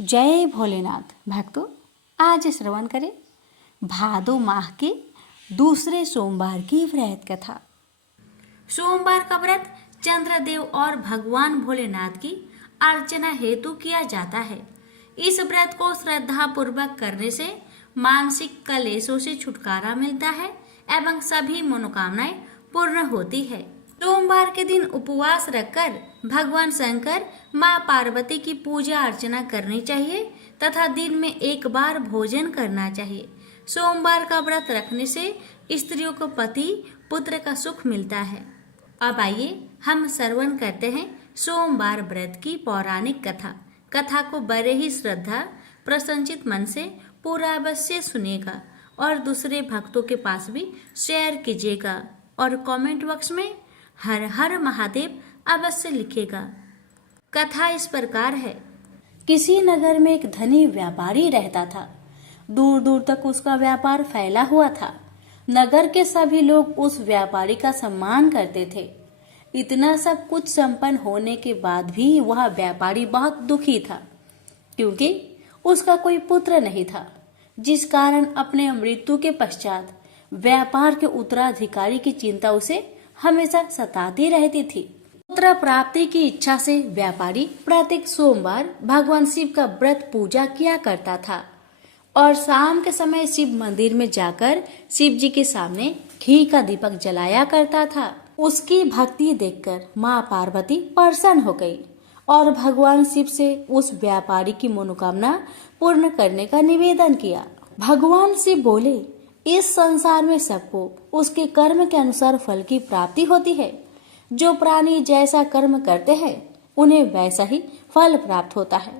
जय भोलेनाथ भक्तों, आज श्रवण करें भादो माह के दूसरे सोमवार की व्रत कथा। सोमवार का व्रत चंद्रदेव और भगवान भोलेनाथ की अर्चना हेतु किया जाता है। इस व्रत को श्रद्धा पूर्वक करने से मानसिक कलेशों से छुटकारा मिलता है एवं सभी मनोकामनाएं पूर्ण होती है। सोमवार के दिन उपवास रखकर भगवान शंकर, माँ पार्वती की पूजा अर्चना करनी चाहिए तथा दिन में एक बार भोजन करना चाहिए। सोमवार का व्रत रखने से स्त्रियों को पति पुत्र का सुख मिलता है। अब आइए हम श्रवण करते हैं सोमवार व्रत की पौराणिक कथा। कथा को बड़े ही श्रद्धा प्रसन्नचित मन से पूरा अवश्य सुनिएगा और दूसरे भक्तों के पास भी शेयर कीजिएगा और कमेंट बॉक्स में हर हर महादेव अवश्य लिखेगा। कथा इस प्रकार है। किसी नगर में एक धनी व्यापारी रहता था। दूर दूर तक उसका व्यापार फैला हुआ था। नगर के सभी लोग उस व्यापारी का सम्मान करते थे। इतना सब कुछ संपन्न होने के बाद भी वह व्यापारी बहुत दुखी था, क्योंकि उसका कोई पुत्र नहीं था, जिस कारण अपने मृत्यु के पश्चात व्यापार के उत्तराधिकारी की चिंता उसे हमेशा सताती रहती थी। पुत्र प्राप्ति की इच्छा से व्यापारी प्रत्येक सोमवार भगवान शिव का व्रत पूजा किया करता था और शाम के समय शिव मंदिर में जाकर शिव जी के सामने घी का दीपक जलाया करता था। उसकी भक्ति देखकर माँ पार्वती प्रसन्न हो गई और भगवान शिव से उस व्यापारी की मनोकामना पूर्ण करने का निवेदन किया। भगवान शिव बोले, इस संसार में सबको उसके कर्म के अनुसार फल की प्राप्ति होती है। जो प्राणी जैसा कर्म करते हैं उन्हें वैसा ही फल प्राप्त होता है।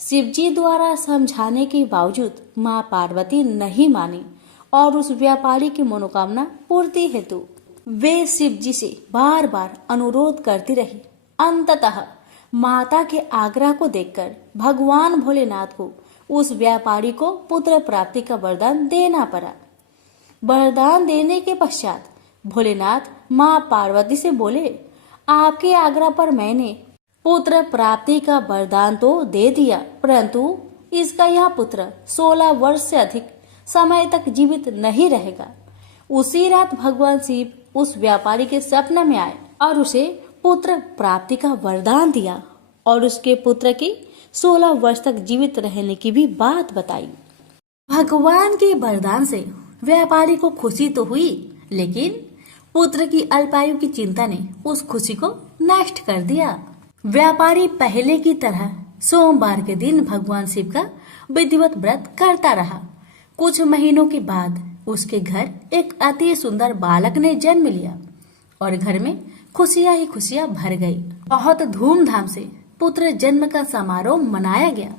शिव जी द्वारा समझाने के बावजूद माँ पार्वती नहीं मानी और उस व्यापारी की मनोकामना पूर्ति हेतु वे शिव जी से बार बार अनुरोध करती रही। अंततः माता के आग्रह को देखकर भगवान भोलेनाथ को उस व्यापारी को पुत्र प्राप्ति का वरदान देना पड़ा। वरदान देने के पश्चात भोलेनाथ माँ पार्वती से बोले, आपके आग्रह पर मैंने पुत्र प्राप्ति का वरदान तो दे दिया, परंतु इसका यह पुत्र 16 वर्ष से अधिक समय तक जीवित नहीं रहेगा। उसी रात भगवान शिव उस व्यापारी के सपने में आए और उसे पुत्र प्राप्ति का वरदान दिया और उसके पुत्र की 16 वर्ष तक जीवित रहने की भी बात बताई। भगवान के वरदान से व्यापारी को खुशी तो हुई, लेकिन पुत्र की अल्पायु की चिंता ने उस खुशी को नष्ट कर दिया। व्यापारी पहले की तरह सोमवार के दिन भगवान शिव का विधिवत व्रत करता रहा। कुछ महीनों के बाद उसके घर एक अति सुंदर बालक ने जन्म लिया और घर में खुशियां ही खुशियां भर गई। बहुत धूमधाम से पुत्र जन्म का समारोह मनाया गया,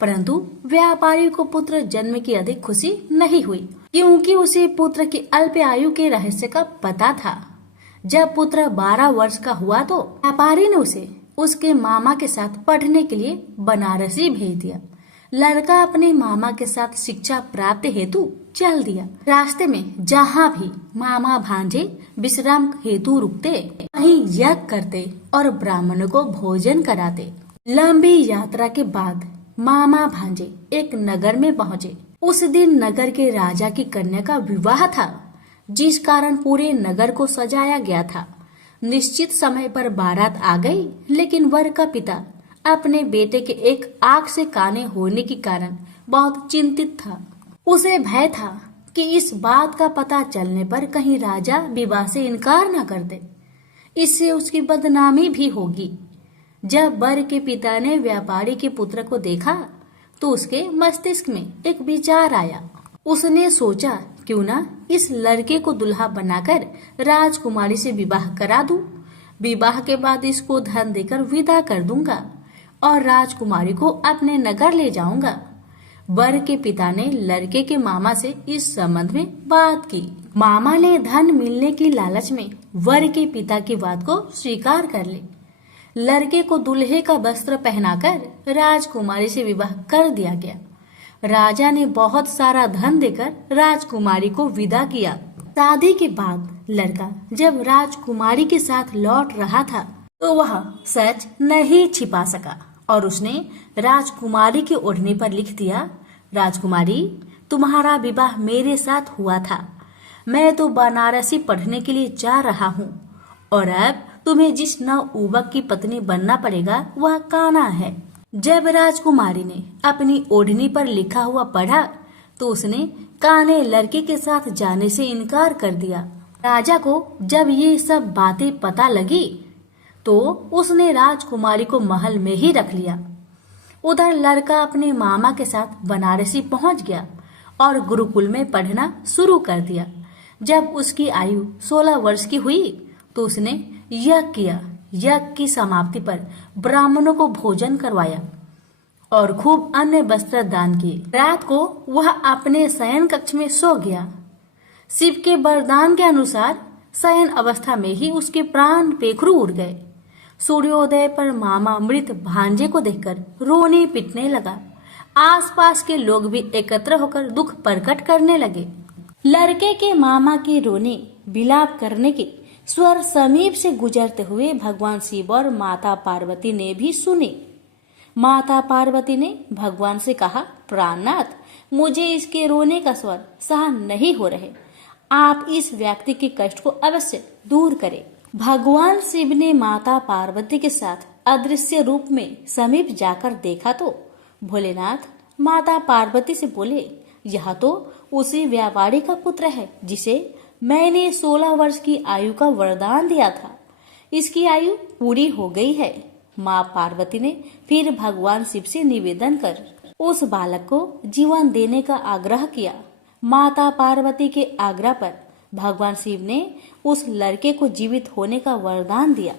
परंतु व्यापारी को पुत्र जन्म की अधिक खुशी नहीं हुई, क्योंकि उसे पुत्र की अल्प आयु के रहस्य का पता था। जब पुत्र 12 वर्ष का हुआ तो व्यापारी ने उसे उसके मामा के साथ पढ़ने के लिए बनारसी भेज दिया। लड़का अपने मामा के साथ शिक्षा प्राप्त हेतु चल दिया। रास्ते में जहाँ भी मामा भांजे विश्राम हेतु रुकते, वहीं यज्ञ करते और ब्राह्मणों को भोजन कराते। लंबी यात्रा के बाद मामा भांजे एक नगर में पहुँचे। उस दिन नगर के राजा की कन्या का विवाह था, जिस कारण पूरे नगर को सजाया गया था। निश्चित समय पर बारात आ गई, लेकिन वर का पिता अपने बेटे के एक आंख से काने होने के कारण बहुत चिंतित था। उसे भय था कि इस बात का पता चलने पर कहीं राजा विवाह से इनकार न कर दे, इससे उसकी बदनामी भी होगी। जब वर के पिता ने व्यापारी के पुत्र को देखा तो उसके मस्तिष्क में एक विचार आया। उसने सोचा, क्यों ना इस लड़के को दुल्हा बनाकर राजकुमारी से विवाह करा दूं। विवाह के बाद इसको धन देकर विदा कर दूंगा और राजकुमारी को अपने नगर ले जाऊंगा। वर के पिता ने लड़के के मामा से इस संबंध में बात की। मामा ने धन मिलने की लालच में वर के पिता की बात को स्वीकार कर ली। लड़के को दूल्हे का वस्त्र पहनाकर राजकुमारी से विवाह कर दिया गया। राजा ने बहुत सारा धन देकर राजकुमारी को विदा किया। शादी के बाद लड़का जब राजकुमारी के साथ लौट रहा था तो वह सच नहीं छिपा सका और उसने राजकुमारी की ओढ़नी पर लिख दिया, राजकुमारी, तुम्हारा विवाह मेरे साथ हुआ था। मैं तो बनारसी पढ़ने के लिए जा रहा हूँ और अब तुम्हें जिस नवयुवक की पत्नी बनना पड़ेगा वह कान्हा है। जब राजकुमारी ने अपनी ओढ़नी पर लिखा हुआ पढ़ा तो उसने कान्हे लड़के के साथ जाने से इनकार कर दिया। राजा को जब ये सब बातें पता लगी तो उसने राजकुमारी को महल में ही रख लिया। उधर लड़का अपने मामा के साथ बनारसी पहुंच गया और गुरुकुल में पढ़ना शुरू कर दिया। जब उसकी आयु 16 वर्ष की हुई तो उसने यज्ञ किया। यज्ञ की समाप्ति पर ब्राह्मणों को भोजन करवाया और खूब अन्य वस्त्र दान किए। रात को वह अपने शयन कक्ष में सो गया। शिव के वरदान के अनुसार शयन अवस्था में ही उसके प्राण पेखरू उड़ गए। सूर्योदय पर मामा मृत भांजे को देखकर रोने पिटने लगा। आसपास के लोग भी एकत्र होकर दुख प्रकट करने लगे। लड़के के मामा के रोने विलाप करने के स्वर समीप से गुजरते हुए भगवान शिव और माता पार्वती ने भी सुने। माता पार्वती ने भगवान से कहा, प्राणनाथ, मुझे इसके रोने का स्वर सहन नहीं हो रहे। आप इस व्यक्ति के कष्ट को अवश्य दूर करें। भगवान शिव ने माता पार्वती के साथ अदृश्य रूप में समीप जाकर देखा तो भोलेनाथ माता पार्वती से बोले, यह तो उसी व्यापारी का पुत्र है जिसे मैंने 16 वर्ष की आयु का वरदान दिया था। इसकी आयु पूरी हो गई है। माँ पार्वती ने फिर भगवान शिव से निवेदन कर उस बालक को जीवन देने का आग्रह किया। माता पार्वती के आग्रह पर भगवान शिव ने उस लड़के को जीवित होने का वरदान दिया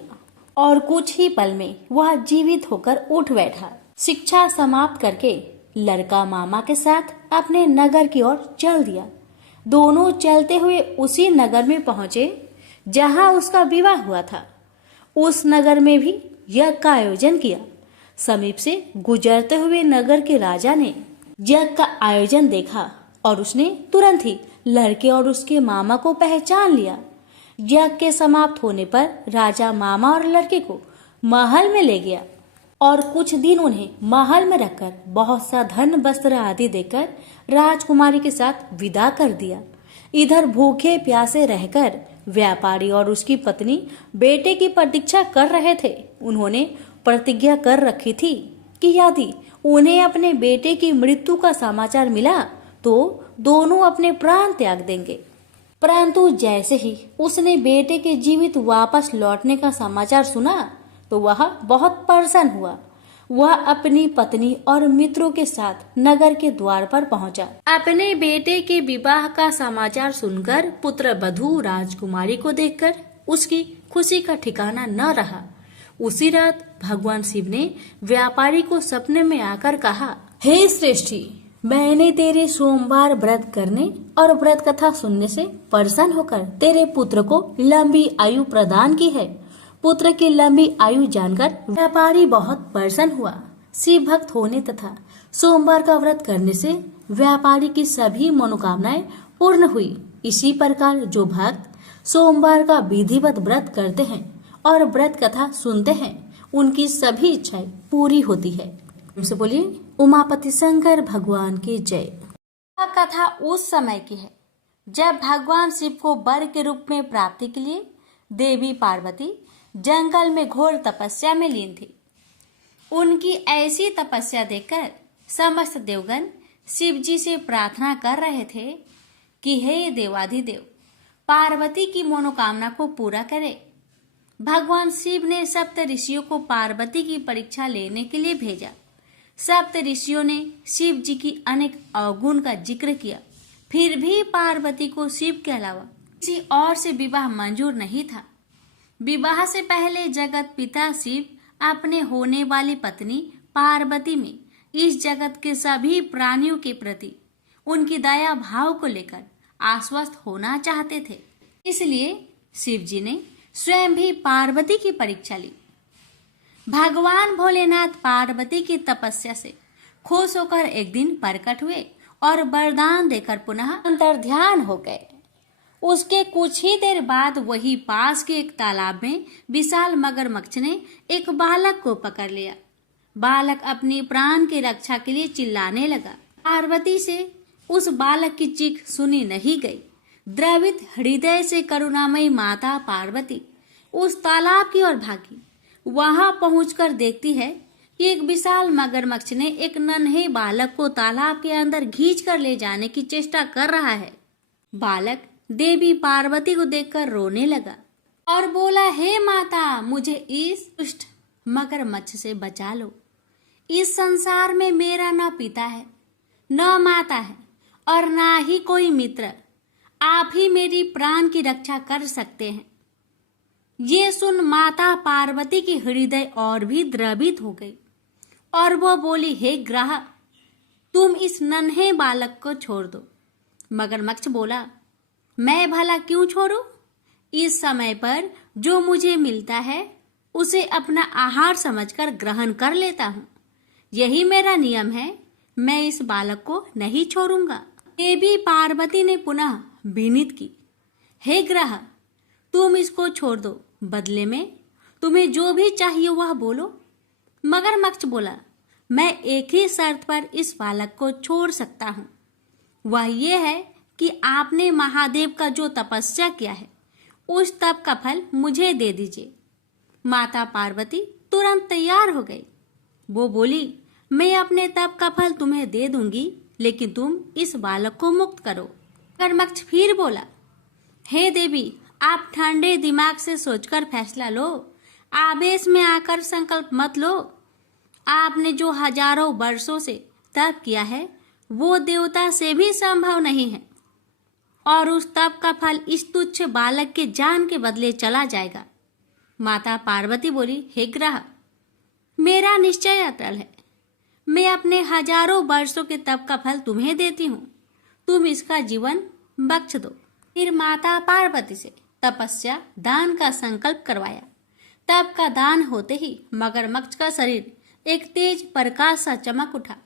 और कुछ ही पल में वह जीवित होकर उठ बैठा। शिक्षा समाप्त करके लड़का मामा के साथ अपने नगर की ओर चल दिया। दोनों चलते हुए उसी नगर में पहुंचे जहां उसका विवाह हुआ था। उस नगर में भी यज्ञ का आयोजन किया। समीप से गुजरते हुए नगर के राजा ने यज्ञ का आयोजन देखा और उसने तुरंत ही लड़के और उसके मामा को पहचान लिया। यज्ञ के समाप्त होने पर राजा मामा और लड़के को महल में ले गया और कुछ दिन उन्हें महल में रखकर बहुत सा धन वस्त्र आदि देकर राजकुमारी के साथ विदा कर दिया। इधर भूखे प्यासे रहकर व्यापारी और उसकी पत्नी बेटे की प्रतीक्षा कर रहे थे। उन्होंने प्रतिज्ञा कर रखी थी कि यदि उन्हें अपने बेटे की मृत्यु का समाचार मिला तो दोनों अपने प्राण त्याग देंगे। परंतु जैसे ही उसने बेटे के जीवित वापस लौटने का समाचार सुना तो वह बहुत परेशान हुआ। वह अपनी पत्नी और मित्रों के साथ नगर के द्वार पर पहुंचा। अपने बेटे के विवाह का समाचार सुनकर पुत्र वधू राजकुमारी को देखकर उसकी खुशी का ठिकाना न रहा। उसी रात भगवान शिव ने व्यापारी को सपने में आकर कहा, हे श्रेष्ठी, मैंने तेरे सोमवार व्रत करने और व्रत कथा सुनने से प्रसन्न होकर तेरे पुत्र को लंबी आयु प्रदान की है। पुत्र की लंबी आयु जानकर व्यापारी बहुत प्रसन्न हुआ। शिव भक्त होने तथा सोमवार का व्रत करने से व्यापारी की सभी मनोकामनाएं पूर्ण हुई। इसी प्रकार जो भक्त सोमवार का विधिवत व्रत करते हैं और व्रत कथा सुनते हैं उनकी सभी इच्छाएं पूरी होती है। उनसे बोलिए, उमापति शंकर भगवान की जय। यह कथा उस समय की है जब भगवान शिव को वर के रूप में प्राप्ति के लिए देवी पार्वती जंगल में घोर तपस्या में लीन थी। उनकी ऐसी तपस्या देखकर समस्त देवगण शिव जी से प्रार्थना कर रहे थे कि हे देवाधिदेव, पार्वती की मनोकामना को पूरा करे। भगवान शिव ने सप्त ऋषियों को पार्वती की परीक्षा लेने के लिए भेजा। सप्त ऋषियों ने शिव जी की अनेक अवगुण का जिक्र किया, फिर भी पार्वती को शिव के अलावा किसी और से विवाह मंजूर नहीं था। विवाह से पहले जगत पिता शिव अपने होने वाली पत्नी पार्वती में इस जगत के सभी प्राणियों के प्रति उनकी दया भाव को लेकर आश्वस्त होना चाहते थे। इसलिए शिव जी ने स्वयं भी पार्वती की परीक्षा ली। भगवान भोलेनाथ पार्वती की तपस्या से खुश होकर एक दिन प्रकट हुए और वरदान देकर पुनः अंतर्ध्यान हो गए। उसके कुछ ही देर बाद वही पास के एक तालाब में विशाल मगरमच्छ ने एक बालक को पकड़ लिया। बालक अपने प्राण की रक्षा के लिए चिल्लाने लगा। पार्वती से उस बालक की चीख सुनी नहीं गई। द्रवित हृदय से करुणामयी माता पार्वती उस तालाब की ओर भागी। वहां पहुंचकर देखती है कि एक विशाल मगरमच्छ ने एक नन्हे बालक को तालाब के अंदर खींच कर ले जाने की चेष्टा कर रहा है। बालक देवी पार्वती को देखकर रोने लगा और बोला, हे माता, मुझे इस दुष्ट मगरमच्छ से बचा लो। इस संसार में मेरा न पिता है, न माता है और ना ही कोई मित्र। आप ही मेरी प्राण की रक्षा कर सकते हैं। ये सुन माता पार्वती की हृदय और भी द्रवित हो गई और वो बोली, हे ग्रह, तुम इस नन्हे बालक को छोड़ दो। मगरमच्छ बोला, मैं भला क्यों छोड़ूं? इस समय पर जो मुझे मिलता है उसे अपना आहार समझकर ग्रहण कर लेता हूँ। यही मेरा नियम है। मैं इस बालक को नहीं छोड़ूंगा। देवी पार्वती ने पुनः विनीत की, हे ग्रह, तुम इसको छोड़ दो। बदले में तुम्हें जो भी चाहिए वह बोलो। मगरमच्छ बोला, मैं एक ही शर्त पर इस बालक को छोड़ सकता हूँ। वह ये है कि आपने महादेव का जो तपस्या किया है उस तप का फल मुझे दे दीजिए। माता पार्वती तुरंत तैयार हो गई। वो बोली, मैं अपने तप का फल तुम्हें दे दूंगी, लेकिन तुम इस बालक को मुक्त करो। मगरमच्छ फिर बोला, हे देवी, आप ठंडे दिमाग से सोचकर फैसला लो। आवेश में आकर संकल्प मत लो। आपने जो हजारों वर्षों से तप किया है वो देवता से भी संभव नहीं है और उस तप का फल इस तुच्छ बालक के जान के बदले चला जाएगा। माता पार्वती बोली, हे ग्रह, मेरा निश्चय अटल है। मैं अपने हजारों वर्षों के तप का फल तुम्हें देती हूँ। तुम इसका जीवन बख्श दो। फिर माता पार्वती से तपस्या दान का संकल्प करवाया। तप का दान होते ही मगरमच्छ का शरीर एक तेज प्रकाश सा चमक उठा।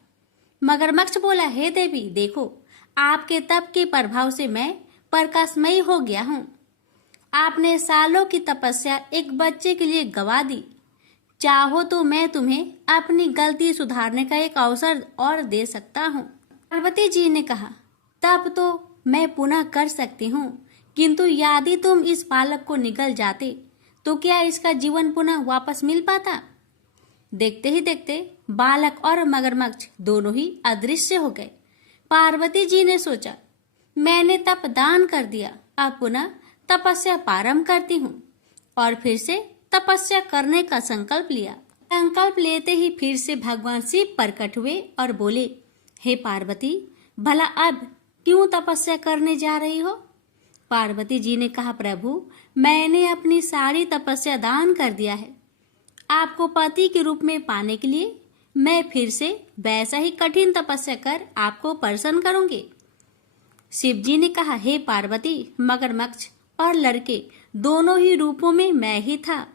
मगरमच्छ बोला, हे देवी, देखो, आपके तप के प्रभाव से मैं प्रकाशमयी हो गया हूँ। आपने सालों की तपस्या एक बच्चे के लिए गवा दी। चाहो तो मैं तुम्हें अपनी गलती सुधारने का एक अवसर और दे सकता हूँ। पार्वती जी ने कहा, तब तो मैं पुनः कर सकती हूँ, किंतु यदि तुम इस बालक को निगल जाते तो क्या इसका जीवन पुनः वापस मिल पाता? देखते ही देखते बालक और मगरमच्छ दोनों ही अदृश्य हो गए। पार्वती जी ने सोचा, मैंने तप दान कर दिया, अब पुनः तपस्या प्रारंभ करती हूँ और फिर से तपस्या करने का संकल्प लिया। संकल्प लेते ही फिर से भगवान शिव प्रकट हुए और बोले, हे पार्वती, भला अब क्यों तपस्या करने जा रही हो? पार्वती जी ने कहा, प्रभु, मैंने अपनी सारी तपस्या दान कर दिया है। आपको पति के रूप में पाने के लिए मैं फिर से वैसा ही कठिन तपस्या कर आपको प्रसन्न करूंगी। शिव जी ने कहा, हे पार्वती, मगरमच्छ और लड़के दोनों ही रूपों में मैं ही था।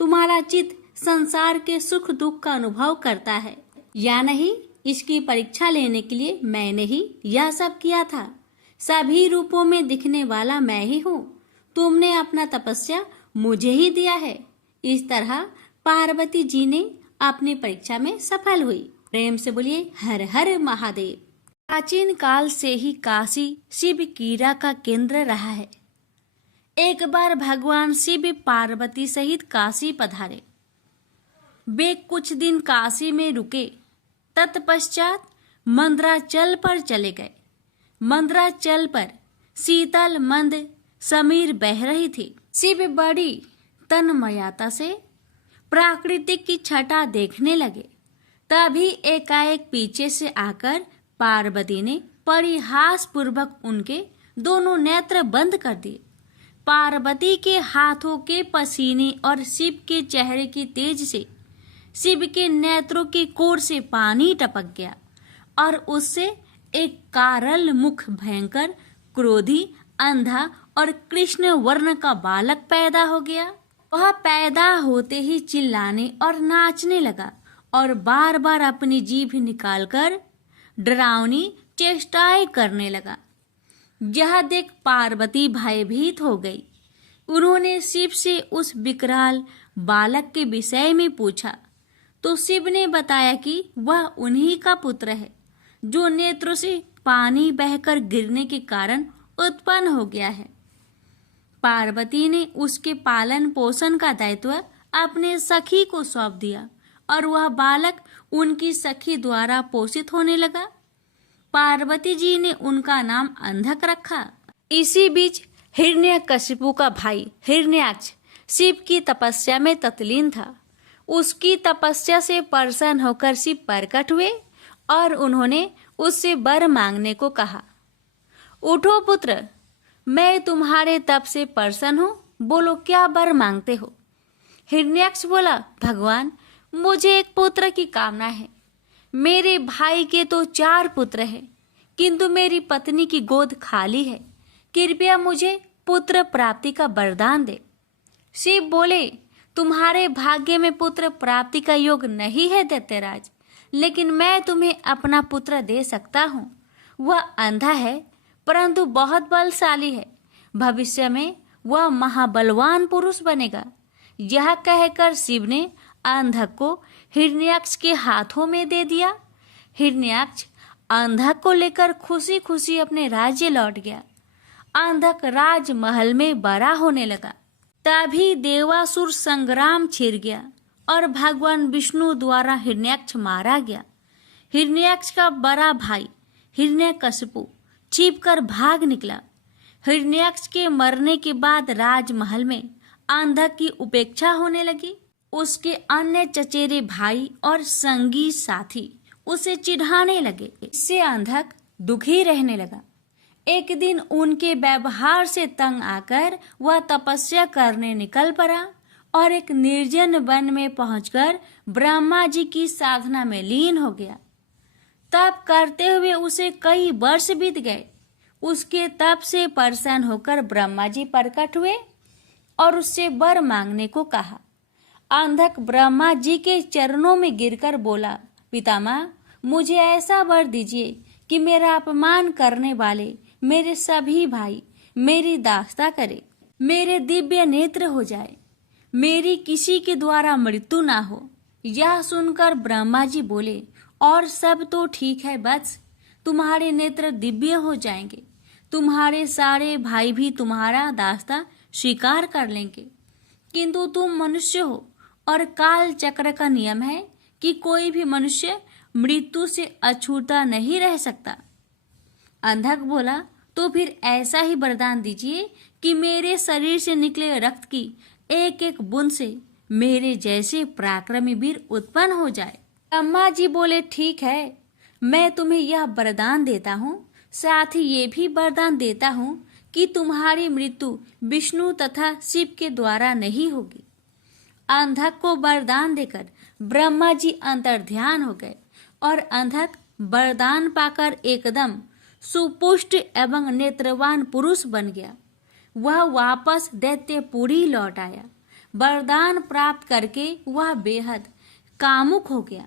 तुम्हारा चित्त संसार के सुख दुख का अनुभव करता है या नहीं, इसकी परीक्षा लेने के लिए मैंने ही यह सब किया था। सभी रूपों में दिखने वाला मैं ही हूँ। तुमने अपना तपस्या मुझे ही दिया है। इस तरह पार्वती जी ने अपनी परीक्षा में सफल हुई। प्रेम से बोलिए, हर हर महादेव। प्राचीन काल से ही काशी शिव क्रीड़ा का केंद्र रहा है। एक बार भगवान शिव पार्वती सहित काशी पधारे। वे कुछ दिन काशी में रुके। तत्पश्चात मंदराचल पर चले गए। मंदराचल पर शीतल मंद समीर बह रही थी। शिव बड़ी तन्मयता से प्राकृतिक की छटा देखने लगे। तभी एकाएक पीछे से आकर पार्वती ने परिहास पूर्वक उनके दोनों नेत्र बंद कर दिए। पार्वती के हाथों के पसीने और शिव के चेहरे की तेज से शिव के नेत्रों की कोर से पानी टपक गया और उससे एक कारल मुख, भयंकर, क्रोधी, अंधा और कृष्ण वर्ण का बालक पैदा हो गया। वह पैदा होते ही चिल्लाने और नाचने लगा और बार बार अपनी जीभ निकालकर डरावनी चेष्टाएं करने लगा। यह देख पार्वती भयभीत हो गई। उन्होंने शिव से उस विकराल बालक के विषय में पूछा, तो शिव ने बताया कि वह उन्हीं का पुत्र है जो नेत्रों से पानी बहकर गिरने के कारण उत्पन्न हो गया है। पार्वती ने उसके पालन पोषण का दायित्व अपने सखी को सौंप दिया और वह बालक उनकी सखी द्वारा पोषित होने लगा। पार्वती जी ने उनका नाम अंधक रखा। इसी बीच हिरण्यकशिपु का भाई हिरण्याक्ष शिव की तपस्या में तत्लीन था। उसकी तपस्या से प्रसन्न होकर शिव प्रकट हुए और उन्होंने उससे वर मांगने को कहा। उठो पुत्र, मैं तुम्हारे तप से प्रसन्न हूँ, बोलो क्या वर मांगते हो। हिरण्याक्ष बोला, भगवान मुझे एक पुत्र की कामना है। मेरे भाई के तो 4 पुत्र हैं, किंतु मेरी पत्नी की गोद खाली है। कृपया मुझे पुत्र प्राप्ति का वरदान दे। शिव बोले, तुम्हारे भाग्य में पुत्र प्राप्ति का योग नहीं है दैत्यराज, लेकिन मैं तुम्हें अपना पुत्र दे सकता हूँ। वह अंधा है परंतु बहुत बलशाली है। भविष्य में वह महाबलवान पुरुष बनेगा। यह कहकर शिव ने अंधक को हिरण्याक्ष के हाथों में दे दिया। हिरण्याक्ष अंधक को लेकर खुशी खुशी अपने राज्य लौट गया। अंधक राजमहल में बड़ा होने लगा। तभी देवासुर संग्राम छिड़ गया और भगवान विष्णु द्वारा हिरण्याक्ष मारा गया। हिरण्याक्ष का बड़ा भाई हिरण्यकशिपु छिपकर भाग निकला। हिरण्याक्ष के मरने के बाद राजमहल में अंधक की उपेक्षा होने लगी। उसके अन्य चचेरे भाई और संगी साथी उसे चिढ़ाने लगे। इससे अंधक दुखी रहने लगा। एक दिन उनके व्यवहार से तंग आकर वह तपस्या करने निकल पड़ा और एक निर्जन वन में पहुंचकर ब्रह्मा जी की साधना में लीन हो गया। तप करते हुए उसे कई वर्ष बीत गए। उसके तप से प्रसन्न होकर ब्रह्मा जी प्रकट हुए और उससे वर मांगने को कहा। अंधक ब्रह्मा जी के चरणों में गिरकर बोला, पितामह मुझे ऐसा वर दीजिए कि मेरा अपमान करने वाले मेरे सभी भाई मेरी दास्ता करे, मेरे दिव्य नेत्र हो जाए, मेरी किसी के द्वारा मृत्यु ना हो। यह सुनकर ब्रह्मा जी बोले, और सब तो ठीक है बस, तुम्हारे नेत्र दिव्य हो जाएंगे। तुम्हारे सारे भाई भी तुम्हारा दास्ता स्वीकार कर लेंगे, किंतु तुम मनुष्य हो और काल चक्र का नियम है कि कोई भी मनुष्य मृत्यु से अछूता नहीं रह सकता। अंधक बोला, तो फिर ऐसा ही वरदान दीजिए कि मेरे शरीर से निकले रक्त की एक एक बूंद से मेरे जैसे पराक्रमी वीर उत्पन्न हो जाए। ब्रह्मा जी बोले, ठीक है, मैं तुम्हें यह वरदान देता हूँ, साथ ही ये भी वरदान देता हूँ कि तुम्हारी मृत्यु विष्णु तथा शिव के द्वारा नहीं होगी। अंधक को वरदान देकर ब्रह्मा जी अंतर्ध्यान हो गए और अंधक वरदान पाकर एकदम सुपुष्ट एवं नेत्रवान पुरुष बन गया। वह वापस दैत्यपुरी लौट आया। वरदान प्राप्त करके वह बेहद कामुक हो गया।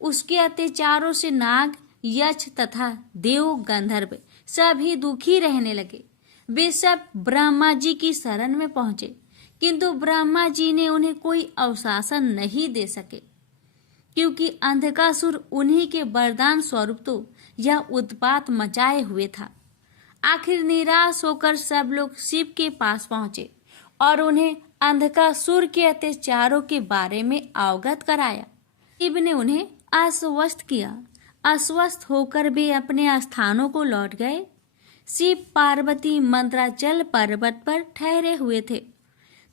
उसके अत्याचारों से नाग, यक्ष तथा देव गंधर्व सभी दुखी रहने लगे। वे सब ब्रह्मा जी की शरण में पहुंचे, किंतु ब्रह्मा जी ने उन्हें कोई अवशासन नहीं दे सके, क्योंकि अंधकासुर उन्हीं के वरदान स्वरूप तो यह उत्पात मचाए हुए था। आखिर निराश होकर सब लोग शिव के पास पहुंचे और उन्हें अंधकासुर के अत्याचारों के बारे में अवगत कराया। शिव ने उन्हें आश्वस्त किया। अस्वस्थ होकर वे अपने स्थानों को लौट गए। शिव पार्वती मंद्राचल पर्वत पर ठहरे हुए थे।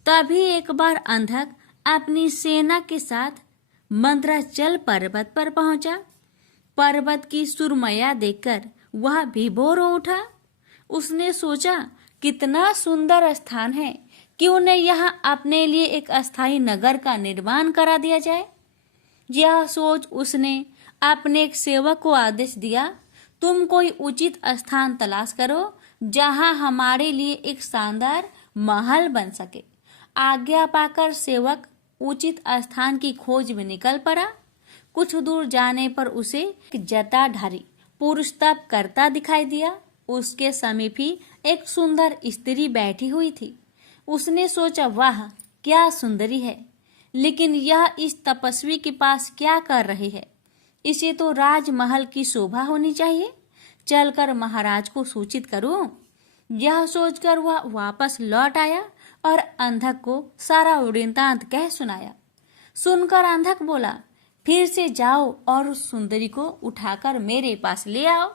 तभी एक बार अंधक अपनी सेना के साथ मंद्राचल पर्वत पर पहुंचा। पर्वत की सुरमया देखकर वह विभोर हो उठा। उसने सोचा, कितना सुंदर स्थान है, क्यों न यहाँ अपने लिए एक अस्थायी नगर का निर्माण करा दिया जाए। यह सोच उसने अपने एक सेवक को आदेश दिया, तुम कोई उचित स्थान तलाश करो जहाँ हमारे लिए एक शानदार महल बन सके। आज्ञा पाकर सेवक उचित स्थान की खोज में निकल पड़ा। कुछ दूर जाने पर उसे एक जटाधारी पुरुष तप करता दिखाई दिया। उसके समीप ही एक सुंदर स्त्री बैठी हुई थी। उसने सोचा, वाह क्या सुंदरी है, लेकिन यह इस तपस्वी के पास क्या कर रही है? इसे तो राजमहल की शोभा होनी चाहिए। चलकर महाराज को सूचित करूं। यह सोचकर वह वापस लौट आया और अंधक को सारा वृत्तांत कह सुनाया। सुनकर अंधक बोला, फिर से जाओ और उस सुंदरी को उठाकर मेरे पास ले आओ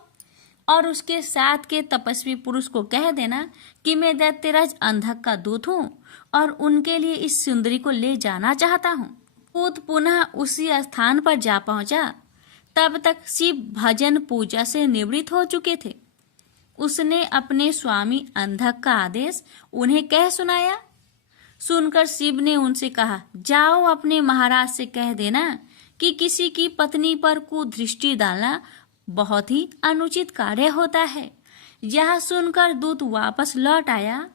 और उसके साथ के तपस्वी पुरुष को कह देना कि मैं दैत्यराज अंधक का दूत हूँ और उनके लिए इस सुंदरी को ले जाना चाहता हूँ। दूत पुनः उसी स्थान पर जा पहुंचा। तब तक शिव भजन पूजा से निवृत्त हो चुके थे। उसने अपने स्वामी अंधक का आदेश उन्हें कह सुनाया। सुनकर शिव ने उनसे कहा, जाओ अपने महाराज से कह देना कि किसी की पत्नी पर कुदृष्टि डालना बहुत ही अनुचित कार्य होता है। यह सुनकर दूत वापस लौट आया।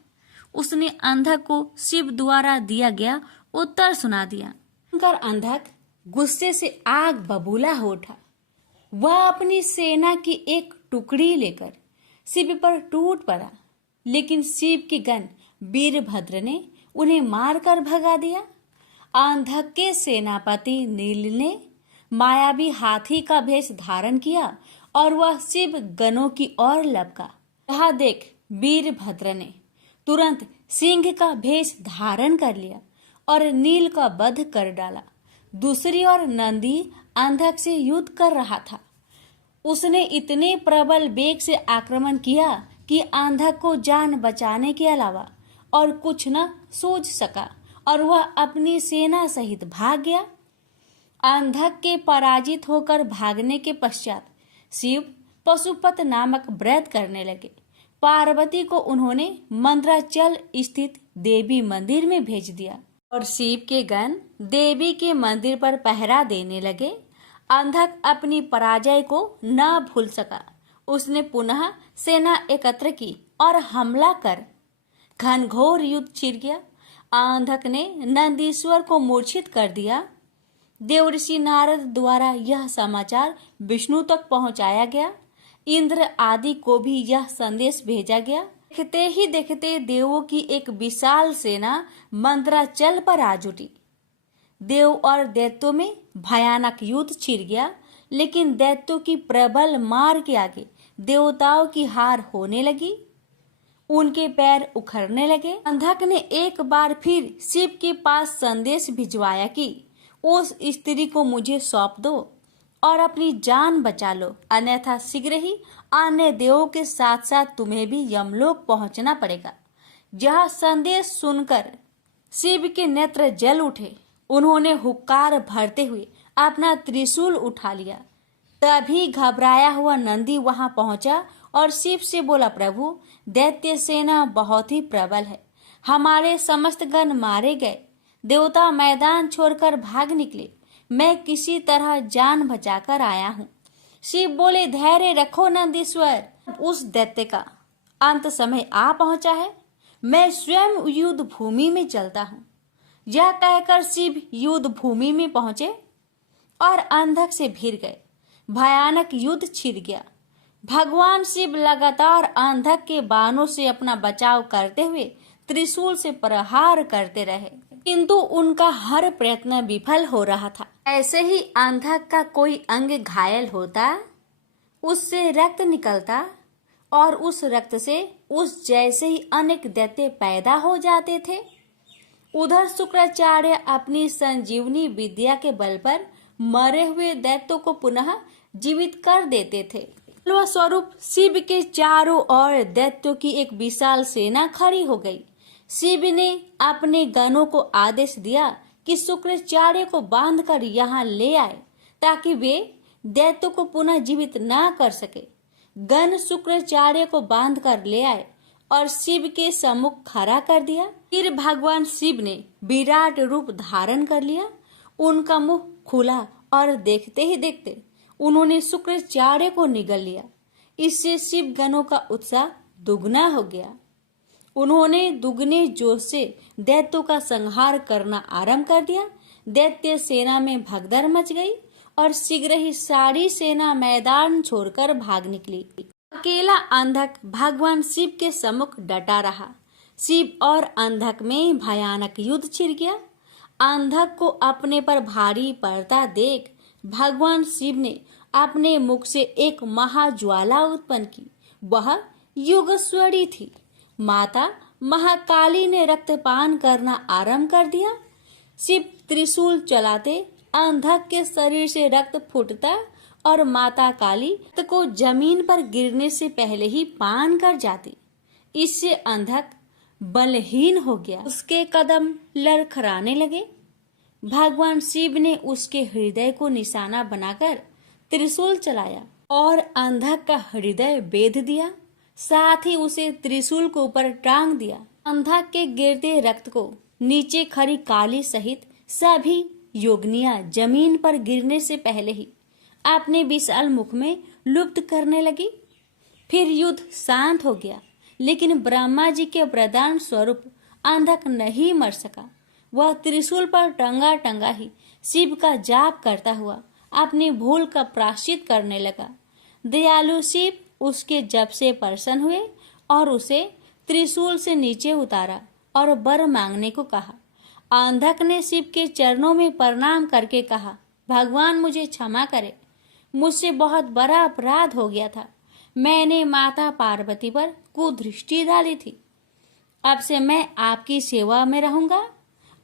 उसने अंधक को शिव द्वारा दिया गया उत्तर सुना दिया। सुनकर अंधक गुस्से से आग बबूला हो उठा। वह अपनी सेना की एक टुकड़ी लेकर शिव पर टूट पड़ा, लेकिन शिव के गण वीरभद्र ने उन्हें मारकर भगा दिया। अंधक के सेनापति नील ने मायावी हाथी का भेष धारण किया और वह शिव गणों की ओर लपका। यह देख वीरभद्र ने तुरंत सिंह का भेष धारण कर लिया और नील का वध कर डाला। दूसरी ओर नंदी अंधक से युद्ध कर रहा था। उसने इतने प्रबल वेग से आक्रमण किया कि अंधक को जान बचाने के अलावा और कुछ न सूझ सका और वह अपनी सेना सहित भाग गया। अंधक के पराजित होकर भागने के पश्चात शिव पशुपत नामक व्रत करने लगे। पार्वती को उन्होंने मंद्राचल स्थित देवी मंदिर में भेज दिया और शिव के गण देवी के मंदिर पर पहरा देने लगे। अंधक अपनी पराजय को न भूल सका। उसने पुनः सेना एकत्र की और हमला कर घनघोर युद्ध छिड़ गया। अंधक ने नंदीश्वर को मूर्छित कर दिया। देवर्षि नारद द्वारा यह समाचार विष्णु तक पहुंचाया गया। इंद्र आदि को भी यह संदेश भेजा गया। देखते ही देखते देवों की एक विशाल सेना मंद्राचल पर आ जुटी। देव और दैत्यों में भयानक युद्ध छिड़ गया, लेकिन दैत्यों की प्रबल मार के आगे देवताओं की हार होने लगी। उनके पैर उखड़ने लगे। अंधक ने एक बार फिर शिव के पास संदेश भिजवाया कि उस स्त्री को मुझे सौंप दो और अपनी जान बचा लो, अन्यथा शीघ्र ही अन्य देवों के साथ साथ तुम्हें भी यमलोक पहुंचना पड़ेगा। यह संदेश सुनकर शिव के नेत्र जल उठे। उन्होंने हुक्कार भरते हुए अपना त्रिशूल उठा लिया। तभी घबराया हुआ नंदी वहां पहुंचा और शिव से बोला, प्रभु, दैत्य सेना बहुत ही प्रबल है। हमारे समस्त गण मारे गए। देवता मैदान छोड़कर भाग निकले। मैं किसी तरह जान बचाकर आया हूँ। शिव बोले, धैर्य रखो नंदीश्वर, उस दैत्य का अंत समय आ पहुंचा है। मैं स्वयं युद्ध भूमि में चलता हूँ। यह कहकर शिव युद्ध भूमि में पहुंचे और अंधक से भिड़ गए। भयानक युद्ध छिड़ गया। भगवान शिव लगातार अंधक के बाणों से अपना बचाव करते हुए त्रिशूल से प्रहार करते रहे, किंतु उनका हर प्रयत्न विफल हो रहा था। ऐसे ही अंधक का कोई अंग घायल होता, उससे रक्त निकलता और उस रक्त से उस जैसे ही अनेक दैत्य पैदा हो जाते थे। उधर शुक्राचार्य अपनी संजीवनी विद्या के बल पर मरे हुए दैत्यों को पुनः जीवित कर देते थे। स्वरूप शिव के चारों ओर दैत्यों की एक विशाल सेना खड़ी हो गई। शिव ने अपने गणों को आदेश दिया कि शुक्राचार्य को बांधकर यहाँ ले आए, ताकि वे दैत्यों को पुनः जीवित ना कर सके। गण शुक्राचार्य को बांधकर ले आए और शिव के सम्मुख खड़ा कर दिया। फिर भगवान शिव ने विराट रूप धारण कर लिया। उनका मुंह खुला और देखते ही देखते उन्होंने शुक्राचार्य को निगल लिया। इससे शिव गणों का उत्साह दुगना हो गया। उन्होंने दुगने जोश से दैत्यों का संहार करना आरंभ कर दिया। दैत्य सेना में भगदड़ मच गई और शीघ्र ही सारी सेना मैदान छोड़कर भाग निकली। अकेला अंधक भगवान शिव के सम्मुख डटा रहा। शिव और अंधक में भयानक युद्ध छिड़ गया। अंधक को अपने पर भारी पड़ता देख भगवान शिव ने अपने मुख से एक महाज्वाला उत्पन्न की। वह योगेश्वरी थी। माता महाकाली ने रक्तपान करना आरंभ कर दिया। शिव त्रिशूल चलाते अंधक के शरीर से रक्त फूटता और माता काली रक्त को जमीन पर गिरने से पहले ही पान कर जाती। इससे अंधक बलहीन हो गया। उसके कदम लड़खड़ाने लगे। भगवान शिव ने उसके हृदय को निशाना बनाकर त्रिशूल चलाया और अंधक का हृदय बेध दिया। साथ ही उसे त्रिशूल को ऊपर टांग दिया। अंधक के गिरते रक्त को नीचे खड़ी काली सहित सभी योगिनियां जमीन पर गिरने से पहले ही अपने विशाल मुख में लुप्त करने लगी। फिर युद्ध शांत हो गया, लेकिन ब्रह्मा जी के वरदान स्वरूप अंधक नहीं मर सका। वह त्रिशूल पर टंगा टंगा ही शिव का जाप करता हुआ अपनी भूल का प्रायश्चित करने लगा। दयालु शिव उसके जप से प्रसन्न हुए और उसे त्रिशूल से नीचे उतारा और वर मांगने को कहा। अंधक ने शिव के चरणों में प्रणाम करके कहा, भगवान मुझे क्षमा करे, मुझसे बहुत बड़ा अपराध हो गया था। मैंने माता पार्वती पर कुदृष्टि डाली थी। अब से मैं आपकी सेवा में रहूंगा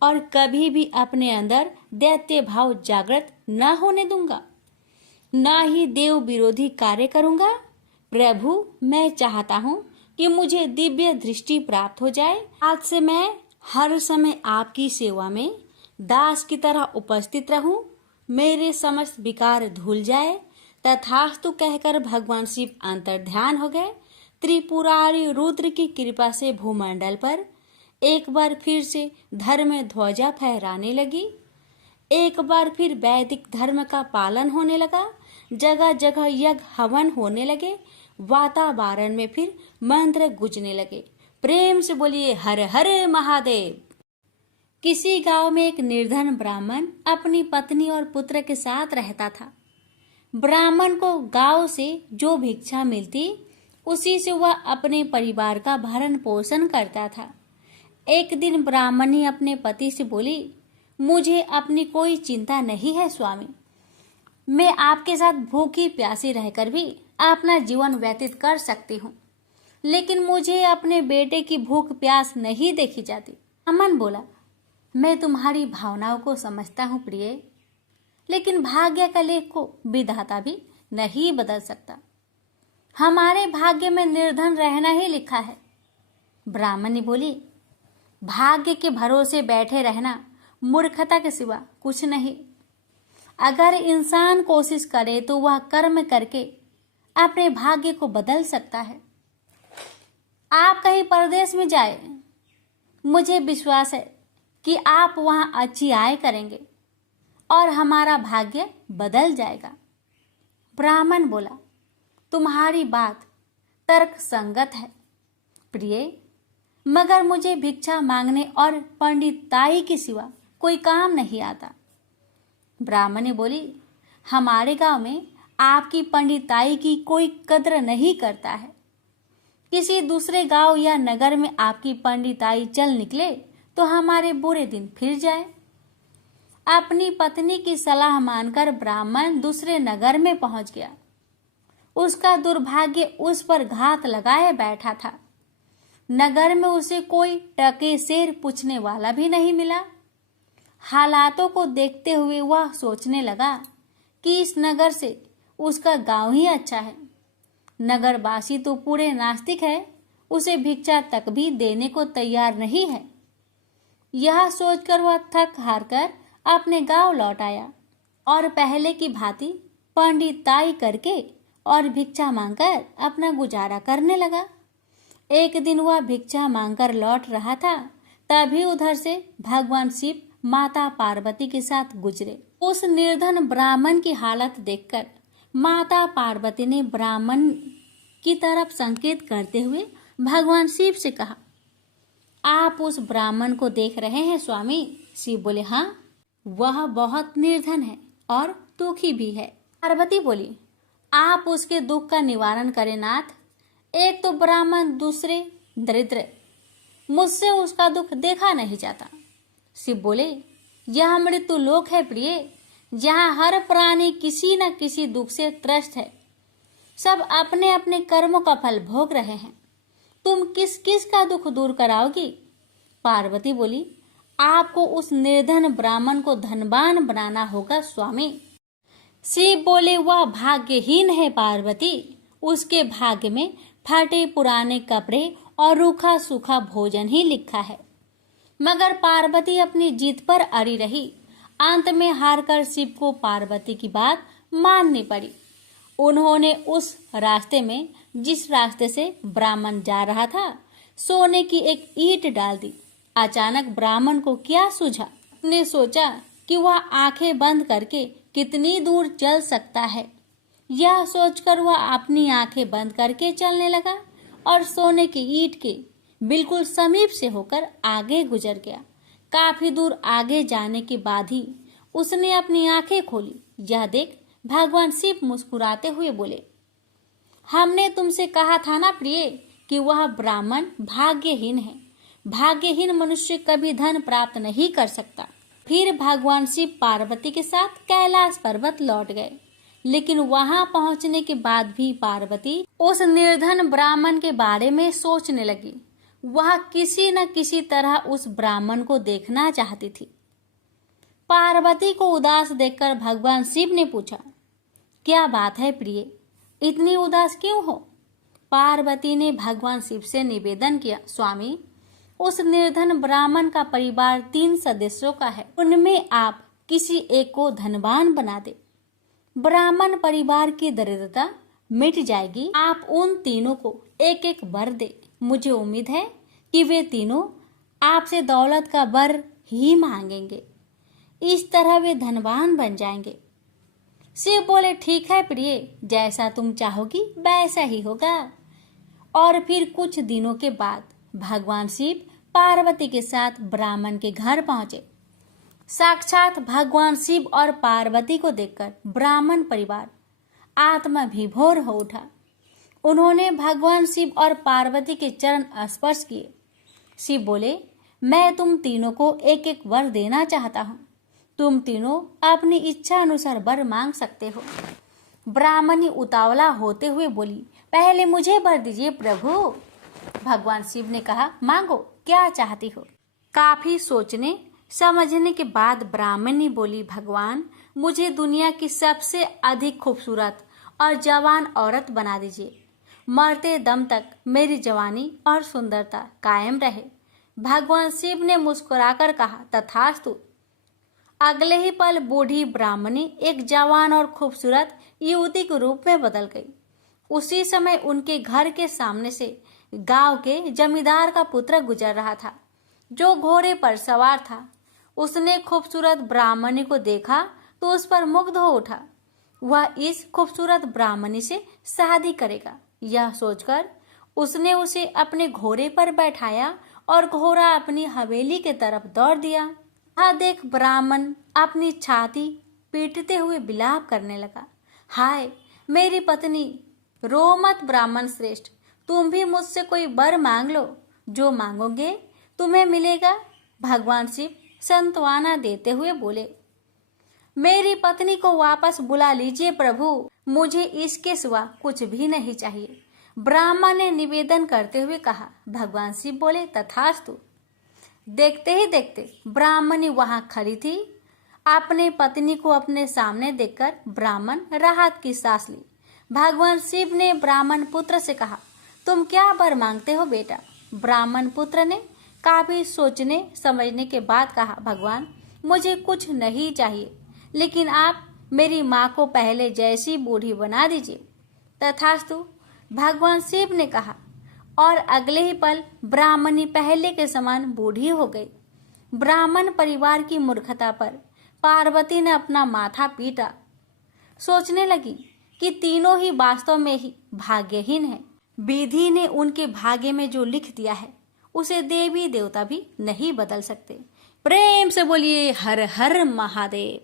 और कभी भी अपने अंदर दैत्य भाव जागृत न होने दूंगा, न ही देव विरोधी कार्य करूंगा। प्रभु, मैं चाहता हूँ कि मुझे दिव्य दृष्टि प्राप्त हो जाए। आज से मैं हर समय आपकी सेवा में दास की तरह उपस्थित रहूं। मेरे समस्त विकार धुल जाए। तथास्तु कहकर भगवान शिव अंतर्ध्यान हो गए। त्रिपुरारी रुद्र की कृपा से भूमंडल पर एक बार फिर से धर्म ध्वजा फहराने लगी। एक बार फिर वैदिक धर्म का पालन होने लगा। जगह जगह यज्ञ हवन होने लगे। वातावरण में फिर मंत्र गूंजने लगे। प्रेम से बोलिए हर हर महादेव। किसी गांव में एक निर्धन ब्राह्मण अपनी पत्नी और पुत्र के साथ रहता था। ब्राह्मण को गांव से जो भिक्षा मिलती उसी से वह अपने परिवार का भरण पोषण करता था। एक दिन ब्राह्मणी अपने पति से बोली, मुझे अपनी कोई चिंता नहीं है स्वामी, मैं आपके साथ भूखी प्यासी रहकर भी अपना जीवन व्यतीत कर सकती हूँ, लेकिन मुझे अपने बेटे की भूख प्यास नहीं देखी जाती। अमन बोला, मैं तुम्हारी भावनाओं को समझता हूँ प्रिय, लेकिन भाग्य का लेख को विधाता भी नहीं बदल सकता। हमारे भाग्य में निर्धन रहना ही लिखा है। ब्राह्मणी बोली, भाग्य के भरोसे बैठे रहना मूर्खता के सिवा कुछ नहीं। अगर इंसान कोशिश करे तो वह कर्म करके अपने भाग्य को बदल सकता है। आप कहीं परदेश में जाए, मुझे विश्वास है कि आप वहां अच्छी आय करेंगे और हमारा भाग्य बदल जाएगा। ब्राह्मण बोला, तुम्हारी बात तर्क संगत है प्रिय, मगर मुझे भिक्षा मांगने और पंडिताई के सिवा कोई काम नहीं आता। ब्राह्मणी बोली, हमारे गांव में आपकी पंडिताई की कोई कद्र नहीं करता है। किसी दूसरे गांव या नगर में आपकी पंडिताई चल निकले तो हमारे बुरे दिन फिर जाए। अपनी पत्नी की सलाह मानकर ब्राह्मण दूसरे नगर में पहुंच गया। उसका दुर्भाग्य उस पर घात लगाए बैठा था। नगर में उसे कोई टके शेर पूछने वाला भी नहीं मिला। हालातों को देखते हुए वह सोचने लगा कि इस नगर से उसका गांव ही अच्छा है। नगरवासी तो पूरे नास्तिक है, उसे भिक्षा तक भी देने को तैयार नहीं है। यह सोचकर वह थक हार कर अपने गांव लौट आया और पहले की भांति पंडिताई करके और भिक्षा मांगकर अपना गुजारा करने लगा। एक दिन वह भिक्षा मांगकर लौट रहा था, तभी उधर से भगवान शिव माता पार्वती के साथ गुजरे। उस निर्धन ब्राह्मण की हालत देखकर माता पार्वती ने ब्राह्मण की तरफ संकेत करते हुए भगवान शिव से कहा, आप उस ब्राह्मण को देख रहे हैं स्वामी? शिव बोले, हाँ, वह बहुत निर्धन है और दुखी भी है। पार्वती बोली, आप उसके दुख का निवारण करें नाथ। एक तो ब्राह्मण, दूसरे दरिद्र, मुझसे उसका दुख देखा नहीं जाता। शिव बोले, यह मृत्यु लोक है प्रिय, जहाँ हर प्राणी किसी न किसी दुख से त्रस्त है। सब अपने अपने कर्मों का फल भोग रहे हैं। तुम किस किस का दुख दूर कराओगी? पार्वती बोली, आपको उस निर्धन ब्राह्मण को धनवान बनाना होगा स्वामी। शिव बोले, वह भाग्यहीन है पार्वती, उसके भाग्य में फटे पुराने कपड़े और रूखा सूखा भोजन ही लिखा है। मगर पार्वती अपनी जीत पर अड़ी रही। अंत में हारकर शिव को पार्वती की बात माननी पड़ी। उन्होंने उस रास्ते में, जिस रास्ते से ब्राह्मण जा रहा था, सोने की एक ईंट डाल दी। अचानक ब्राह्मण को क्या सूझा? उसने सोचा कि वह आंखें बंद करके कितनी दूर चल सकता है। यह सोचकर वह अपनी आंखें बंद करके चलने लगा और सोने की ईंट के बिल्कुल समीप से होकर आगे गुजर गया। काफी दूर आगे जाने के बाद ही उसने अपनी आंखें खोली। यह देख भगवान शिव मुस्कुराते हुए बोले, हमने तुमसे कहा था ना प्रिय कि वह ब्राह्मण भाग्यहीन है। भाग्यहीन मनुष्य कभी धन प्राप्त नहीं कर सकता। फिर भगवान शिव पार्वती के साथ कैलाश पर्वत लौट गए। लेकिन वहां पहुंचने के बाद भी पार्वती उस निर्धन ब्राह्मण के बारे में सोचने लगी। वह किसी न किसी तरह उस ब्राह्मण को देखना चाहती थी। पार्वती को उदास देखकर भगवान शिव ने पूछा, क्या बात है प्रिय, इतनी उदास क्यों हो? पार्वती ने भगवान शिव से निवेदन किया, स्वामी, उस निर्धन ब्राह्मण का परिवार 3 सदस्यों का है। उनमें आप किसी एक को धनवान बना दे। ब्राह्मण परिवार की दरिद्रता मिट जाएगी। आप उन तीनों को एक एक वर दे। मुझे उम्मीद है कि वे तीनों आपसे दौलत का वर ही मांगेंगे। इस तरह वे धनवान बन जाएंगे। शिव बोले, ठीक है प्रिय, जैसा तुम चाहोगी वैसा ही होगा। और फिर कुछ दिनों के बाद भगवान शिव पार्वती के साथ ब्राह्मण के घर पहुंचे। साक्षात भगवान शिव और पार्वती को देखकर ब्राह्मण परिवार आत्मा विभोर हो उठा। उन्होंने भगवान शिव और पार्वती के चरण स्पर्श किए। शिव बोले, मैं तुम तीनों को एक एक वर देना चाहता हूँ। तुम तीनों अपनी इच्छा अनुसार वर मांग सकते हो। ब्राह्मणी उतावला होते हुए बोली, पहले मुझे वर दीजिए प्रभु। भगवान शिव ने कहा, मांगो, क्या चाहती हो? काफी सोचने समझने के बाद ब्राह्मणी बोली, भगवान, मुझे दुनिया की सबसे अधिक खूबसूरत और जवान औरत बना दीजिए। मरते दम तक मेरी जवानी और सुंदरता कायम रहे। भगवान शिव ने मुस्कुराकर कहा, तथास्तु। अगले ही पल बूढ़ी ब्राह्मणी एक जवान और खूबसूरत युवती के रूप में बदल गई। उसी समय उनके घर के सामने से गांव के जमींदार का पुत्र गुजर रहा था, जो घोड़े पर सवार था। उसने खूबसूरत ब्राह्मणी को देखा तो उस पर मुग्ध हो उठा। वह इस खूबसूरत ब्राह्मणी से शादी करेगा। यह सोचकर उसने उसे अपने घोड़े पर बैठाया और घोड़ा अपनी हवेली के तरफ दौड़ दिया। वह देख ब्राह्मण अपनी छाती पीटते हुए विलाप करने लगा, हाय मेरी पत्नी, रो मत ब्राह्मण श्रेष्ठ, तुम भी मुझसे कोई वर मांग लो, जो मांगोगे तुम्हें मिलेगा। भगवान शिव सांत्वना देते हुए बोले, मेरी पत्नी को वापस बुला लीजिए प्रभु, मुझे इसके सिवा कुछ भी नहीं चाहिए। ब्राह्मण ने निवेदन करते हुए कहा। भगवान शिव बोले, तथास्तु। देखते ही देखते ब्राह्मणी वहां खड़ी थी। अपने पत्नी को अपने सामने देखकर ब्राह्मण राहत की सांस ली। भगवान शिव ने ब्राह्मण पुत्र से कहा, तुम क्या वर मांगते हो बेटा? ब्राह्मण पुत्र ने काफी सोचने समझने के बाद कहा, भगवान, मुझे कुछ नहीं चाहिए, लेकिन आप मेरी माँ को पहले जैसी बूढ़ी बना दीजिए। तथास्तु। भगवान शिव ने कहा और अगले ही पल ब्राह्मणी पहले के समान बूढ़ी हो गई। ब्राह्मण परिवार की मूर्खता पर पार्वती ने अपना माथा पीटा। सोचने लगी कि तीनों ही वास्तव में ही भाग्यहीन है। विधि ने उनके भाग्य में जो लिख दिया है उसे देवी देवता भी नहीं बदल सकते। प्रेम से बोलिए हर हर महादेव।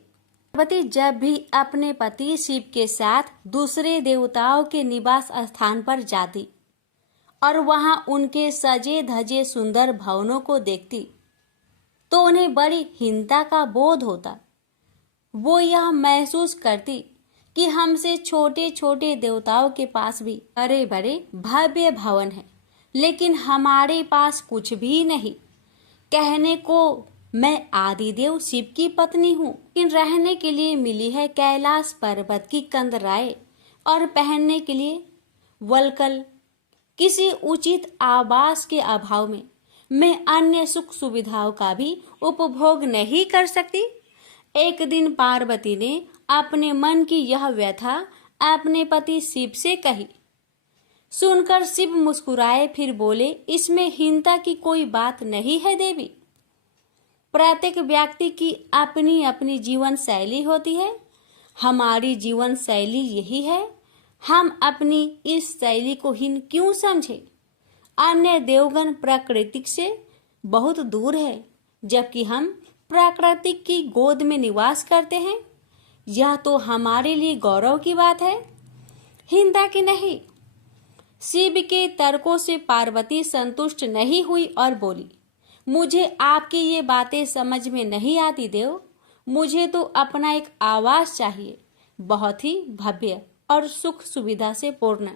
पार्वती जब भी अपने पति शिव के साथ दूसरे देवताओं के निवास स्थान पर जाती और वहां उनके सजे धजे सुंदर भवनों को देखती तो उन्हें बड़ी हीनता का बोध होता। वो यह महसूस करती कि हमसे छोटे छोटे देवताओं के पास भी बड़े बड़े भव्य भवन हैं, लेकिन हमारे पास कुछ भी नहीं। कहने को मैं आदिदेव शिव की पत्नी हूँ, लेकिन रहने के लिए मिली है कैलाश पर्वत की कंदराएं और पहनने के लिए वल्कल। किसी उचित आवास के अभाव में मैं अन्य सुख सुविधाओं का भी उपभोग नहीं कर सकती। एक दिन पार्वती ने अपने मन की यह व्यथा अपने पति शिव से कही। सुनकर शिव मुस्कुराए, फिर बोले, इसमें हीनता की कोई बात नहीं है देवी। प्रत्येक व्यक्ति की अपनी अपनी जीवन शैली होती है। हमारी जीवन शैली यही है। हम अपनी इस शैली को हीन क्यों समझे? अन्य देवगण प्राकृतिक से बहुत दूर है, जबकि हम प्राकृतिक की गोद में निवास करते हैं। यह तो हमारे लिए गौरव की बात है, हीनता की नहीं। शिव के तर्कों से पार्वती संतुष्ट नहीं हुई और बोली, मुझे आपकी ये बातें समझ में नहीं आती देव। मुझे तो अपना एक आवास चाहिए, बहुत ही भव्य और सुख सुविधा से पूर्ण।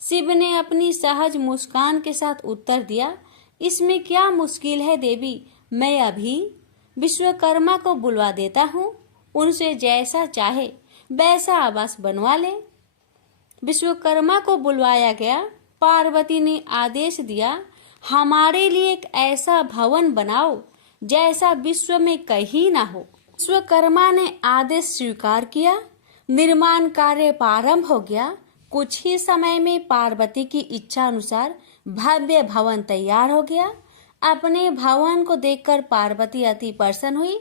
शिव ने अपनी सहज मुस्कान के साथ उत्तर दिया, इसमें क्या मुश्किल है देवी। मैं अभी विश्वकर्मा को बुलवा देता हूँ, उनसे जैसा चाहे वैसा आवास बनवा ले। विश्वकर्मा को बुलवाया गया। पार्वती ने आदेश दिया, हमारे लिए एक ऐसा भवन बनाओ जैसा विश्व में कहीं ना हो। विश्वकर्मा ने आदेश स्वीकार किया। निर्माण कार्य प्रारंभ हो गया। कुछ ही समय में पार्वती की इच्छा अनुसार भव्य भवन तैयार हो गया। अपने भवन को देखकर पार्वती अति प्रसन्न हुई।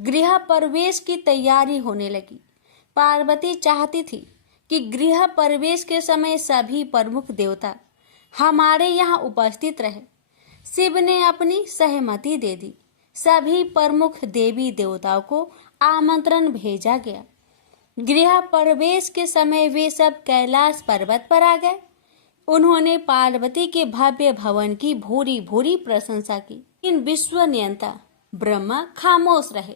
गृह प्रवेश की तैयारी होने लगी। पार्वती चाहती थी कि गृह प्रवेश के समय सभी प्रमुख देवता हमारे यहाँ उपस्थित रहे। शिव ने अपनी सहमति दे दी। सभी प्रमुख देवी देवताओं को आमंत्रण भेजा गया। गृह प्रवेश के समय वे सब कैलाश पर्वत पर आ गए। उन्होंने पार्वती के भव्य भवन की भूरी भूरी प्रशंसा की। इन विश्व नियंता ब्रह्मा खामोश रहे।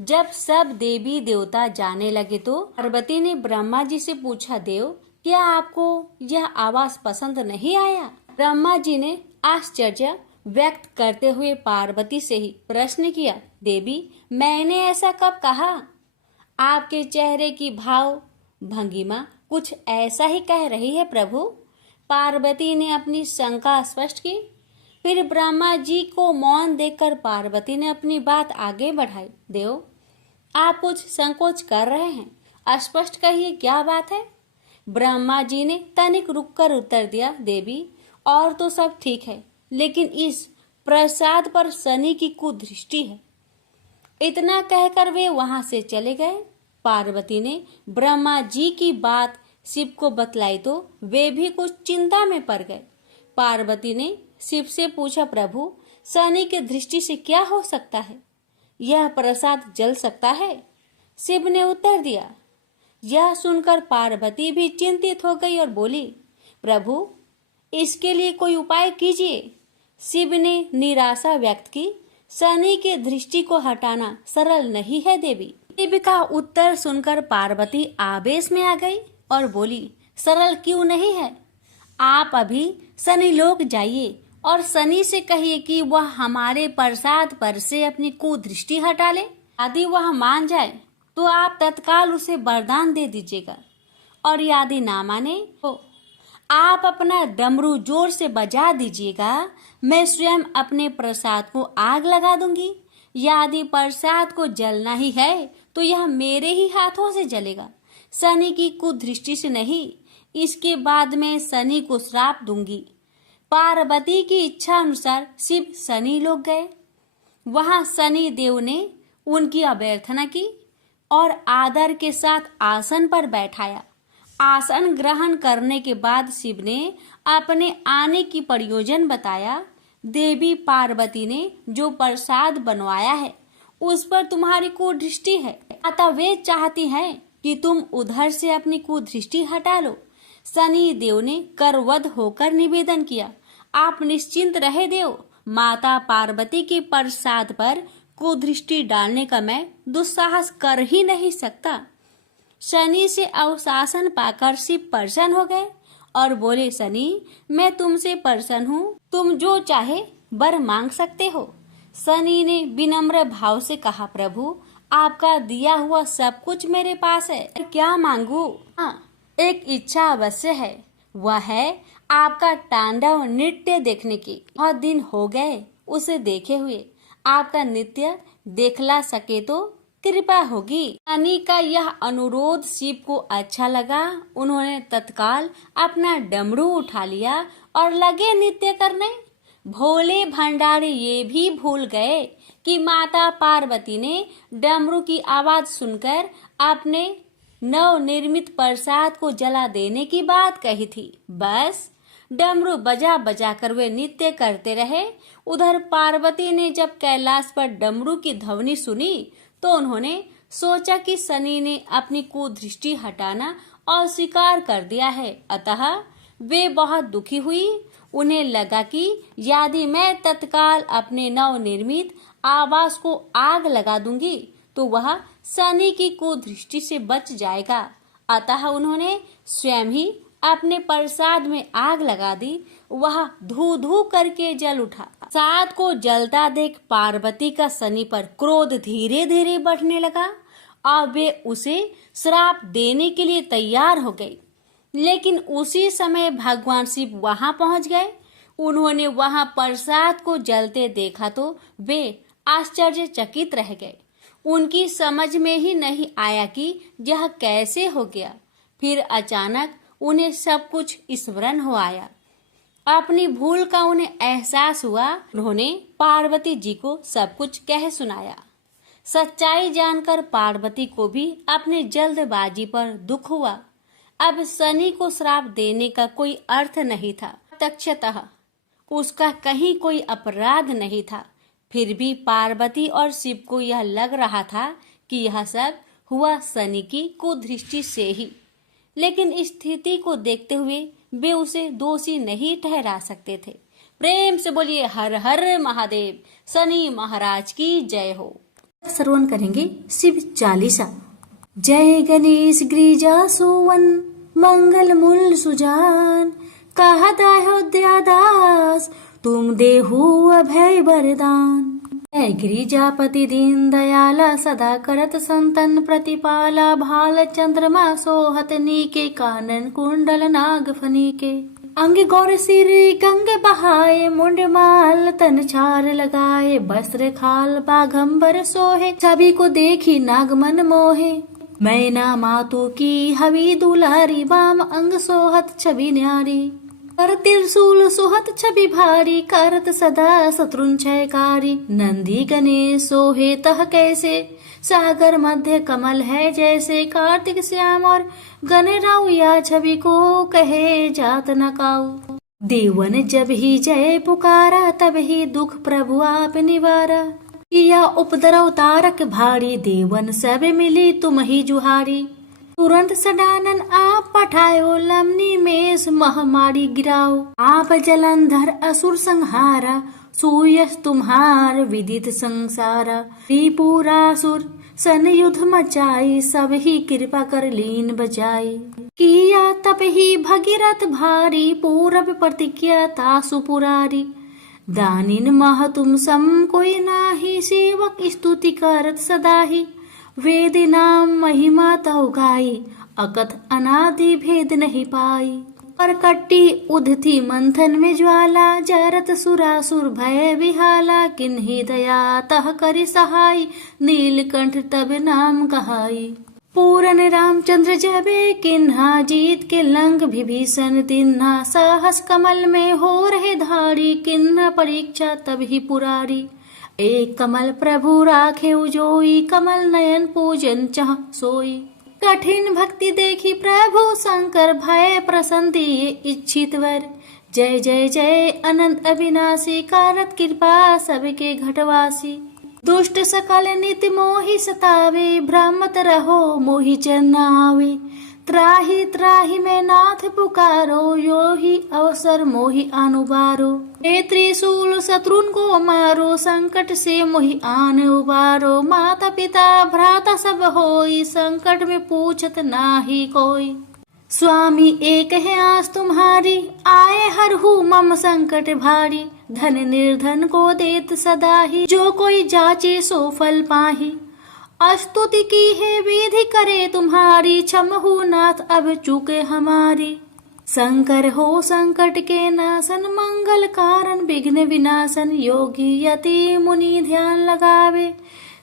जब सब देवी देवता जाने लगे तो पार्वती ने ब्रह्मा जी से पूछा, देव, क्या आपको यह आवास पसंद नहीं आया? ब्रह्मा जी ने आश्चर्य व्यक्त करते हुए पार्वती से ही प्रश्न किया, देवी, मैंने ऐसा कब कहा? आपके चेहरे की भाव भंगिमा कुछ ऐसा ही कह रही है प्रभु। पार्वती ने अपनी शंका स्पष्ट की। फिर ब्रह्मा जी को मौन देखकर पार्वती ने अपनी बात आगे बढ़ाई। देव, आप कुछ संकोच कर रहे हैं, स्पष्ट कहिए क्या बात है? ब्रह्मा जी ने तनिक रुककर उत्तर दिया, देवी, और तो सब ठीक है, लेकिन इस प्रसाद पर शनि की कुदृष्टि है। इतना कहकर वे वहां से चले गए। पार्वती ने ब्रह्मा जी की बात शिव को बतलाई तो वे भी कुछ चिंता में पड़ गए। पार्वती ने शिव से पूछा, प्रभु, शनि की दृष्टि से क्या हो सकता है? यह प्रसाद जल सकता है? शिव ने उत्तर दिया। यह सुनकर पार्वती भी चिंतित हो गई और बोली, प्रभु, इसके लिए कोई उपाय कीजिए। शिव ने निराशा व्यक्त की। शनि के दृष्टि को हटाना सरल नहीं है देवी। शिव का उत्तर सुनकर पार्वती आवेश में आ गई और बोली, सरल क्यों नहीं है? आप अभी शनि लोक जाइए और शनि से कहिए कि वह हमारे प्रसाद पर से अपनी कुदृष्टि हटा ले। यदि वह मान जाए तो आप तत्काल उसे वरदान दे दीजिएगा, और यदि ना माने तो आप अपना डमरू जोर से बजा दीजिएगा। मैं स्वयं अपने प्रसाद को आग लगा दूंगी। यदि प्रसाद को जलना ही है तो यह मेरे ही हाथों से जलेगा, शनि की कुदृष्टि से नहीं। इसके बाद मैं शनि को श्राप दूंगी। पार्वती की इच्छा अनुसार शिव शनि लोक गए। वहां शनि देव ने उनकी अभ्यर्थना की और आदर के साथ आसन पर बैठाया। आसन ग्रहण करने के बाद शिव ने अपने आने की प्रयोजन बताया। देवी पार्वती ने जो प्रसाद बनवाया है उस पर तुम्हारी कुदृष्टि है, अतः वे चाहती हैं कि तुम उधर से अपनी कुदृष्टि हटा लो। शनि देव ने करवध होकर निवेदन किया, आप निश्चिंत रहे देव, माता पार्वती के प्रसाद पर कुदृष्टि डालने का मैं दुस्साहस कर ही नहीं सकता। शनि से अवशासन पाकर शिव प्रसन्न हो गए और बोले, शनि, मैं तुमसे प्रसन्न हूँ, तुम जो चाहे वर मांग सकते हो। शनि ने विनम्र भाव से कहा, प्रभु, आपका दिया हुआ सब कुछ मेरे पास है, क्या मांगू? हाँ, एक इच्छा अवश्य है, वह है आपका तांडव नृत्य देखने की। बहुत दिन हो गए उसे देखे हुए, आपका नृत्य देखला सके तो कृपा होगी। शनि का यह अनुरोध शिव को अच्छा लगा। उन्होंने तत्काल अपना डमरू उठा लिया और लगे नृत्य करने। भोले भंडारी ये भी भूल गए कि माता पार्वती ने डमरू की आवाज सुनकर अपने नव निर्मित प्रसाद को जला देने की बात कही थी। बस डमरू बजा बजा कर वे नृत्य करते रहे। उधर पार्वती ने जब कैलाश पर डमरू की ध्वनि सुनी तो उन्होंने सोचा कि शनि ने अपनी कुदृष्टि हटाना अस्वीकार कर दिया है, अतः वे बहुत दुखी हुई। उन्हें लगा कि यदि मैं तत्काल अपने नव निर्मित आवास को आग लगा दूंगी तो वह शनि की कुदृष्टि से बच जाएगा। अतः उन्होंने स्वयं ही अपने प्रसाद में आग लगा दी। वह धू धू करके जल उठा। प्रसाद को जलता देख पार्वती का शनि पर क्रोध धीरे धीरे बढ़ने लगा और वे उसे श्राप देने के लिए तैयार हो गई। लेकिन उसी समय भगवान शिव वहां पहुंच गए। उन्होंने वहां प्रसाद को जलते देखा तो वे आश्चर्यचकित रह गए। उनकी समझ में ही नहीं आया कि यह कैसे हो गया। फिर अचानक उन्हें सब कुछ स्मरण हो आया। अपनी भूल का उन्हें एहसास हुआ। उन्होंने पार्वती जी को सब कुछ कह सुनाया। सच्चाई जानकर पार्वती को भी अपने जल्दबाजी पर दुख हुआ। अब शनि को श्राप देने का कोई अर्थ नहीं था। प्रत्यक्षतः उसका कहीं कोई अपराध नहीं था। फिर भी पार्वती और शिव को यह लग रहा था कि यह सब हुआ शनि की कुदृष्टि से ही। लेकिन स्थिति को देखते हुए वे उसे दोषी नहीं ठहरा सकते थे। प्रेम से बोलिए हर हर महादेव, शनि महाराज की जय हो। श्रवण करेंगे शिव चालीसा। जय गणेश गिरिजा सोवन, मंगल मूल सुजान, कहत अयोध्या दास, तुम देहु अभय वरदान। जय गिरिजापति दीन दयाला, सदा करत संतन प्रतिपाला, भाल चंद्रमा सोहत नीके, कानन कुंडल नाग फनीके। अंग गौर सिर गंग बहाए, मुंड माल तन चार लगाए, वस्त्र खाल बाघंबर सोहे, छवि को देखी नाग मन मोहे। मैना मातु की हवी दुलारी, वाम अंग सोहत छवि न्यारी, कर त्रिशूल सोहत छवि भारी, करत सदा शत्रुन क्षयकारी। नंदी गणेश सोहे तह कैसे, सागर मध्य कमल है जैसे, कार्तिक श्याम और गणराव या छवि को कहे जात न काऊ। देवन जब ही जय पुकारा, तब ही दुख प्रभु आप निवारा, किया उपद्रव तारक भारी, देवन सब मिली तुम ही जुहारी। तुरंत सडानन आप पठायो, लमनी मेष महामारी गिराओ, आप जलंधर असुर संहारा, सूयस तुम्हार विदित संसारा। त्रिपुरासुर सन युद्ध मचाई, सब ही कृपा कर लीन बचाई, किया तप ही भगीरथ भारी, पूरब प्रतिज्ञा तासु पुरारी। दानिन मह तुम सम कोई नाही, सेवक स्तुति करत सदाही, वेद नाम महिमा तौ गाई, अकथ अनादि भेद नहीं पाई। परकट्टी उधती मंथन में ज्वाला, जरत सुरासुर भय विहाला, किन्ही दया तह करि सहाय, नीलकंठ तब नाम कहाई। पूरन रामचंद्र जबे किन्हा, जीत के लंक विभीषण तिन्हा, साहस कमल में हो रहे धारी, किन्हा परीक्षा तब ही पुरारी। एक कमल प्रभु राखे उजोई, कमल नयन पूजन चाह सोई। कठिन भक्ति देखी प्रभु शंकर, भय प्रसन्न दिए इच्छित वर। जय जय जय अनंत अविनाशी, कारत कृपा सबके घटवासी। दुष्ट सकल नित मोहि सतावे, भ्रमत रहो मोहि चरनावे, त्राहि त्राहि मैं नाथ पुकारो, यो ही अवसर मोहि अनुबारो। हे त्रिशूल शत्रुन को मारो, संकट से मोहि आन उबारो। माता पिता भ्राता सब होई, संकट में पूछत नाही कोई। स्वामी एक है आस तुम्हारी, आए हरहु मम संकट भारी। धन निर्धन को देत सदा ही, जो कोई जाचे सो फल पाही। स्तुति की है विधि करे तुम्हारी, क्षमहु नाथ अब चूके हमारी। शंकर हो संकट के नाशन, मंगल कारण विघ्न विनाशन। योगी यति मुनि ध्यान लगावे,